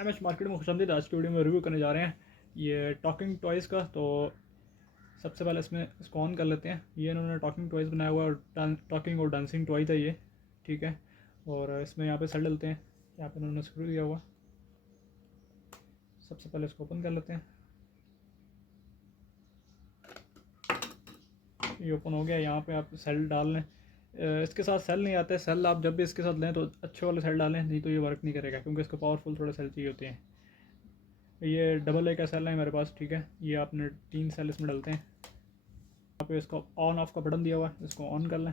MH market में खुशामदीद। आज की वीडियो में रिव्यू करने जा रहे हैं ये टॉकिंग टॉयज़ का। तो सबसे पहले इसमें इसको ऑन कर लेते हैं। ये इन्होंने टॉकिंग टॉयज़ बनाया हुआ है, टॉकिंग और डांसिंग टॉयज़ है ये, ठीक है। और इसमें यहाँ पे सेल डलते हैं, यहाँ पे इन्होंने स्क्रू दिया हुआ। सबसे पहले इसको ओपन कर लेते हैं। ये ओपन हो गया। यहाँ पे आप सेल डाल लें। इसके साथ सेल नहीं आते। सेल आप जब भी इसके साथ लें तो अच्छे वाले सेल डालें, नहीं तो ये वर्क नहीं करेगा, क्योंकि इसको पावरफुल थोड़े सेल चाहिए होते हैं। ये डबल ए का सेल है मेरे पास, ठीक है। ये आपने 3 सेल इसमें डलते हैं। यहाँ पे इसको ऑन ऑफ का बटन दिया हुआ है, इसको ऑन कर लें।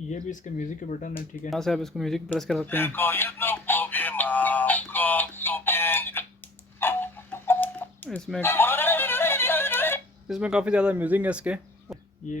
ये भी इसके म्यूज़िक के बटन है, ठीक है। यहाँ से आप इसको म्यूज़िक प्रेस कर सकते हैं। इसमें काफ़ी ज़्यादा म्यूज़िक है इसके। ये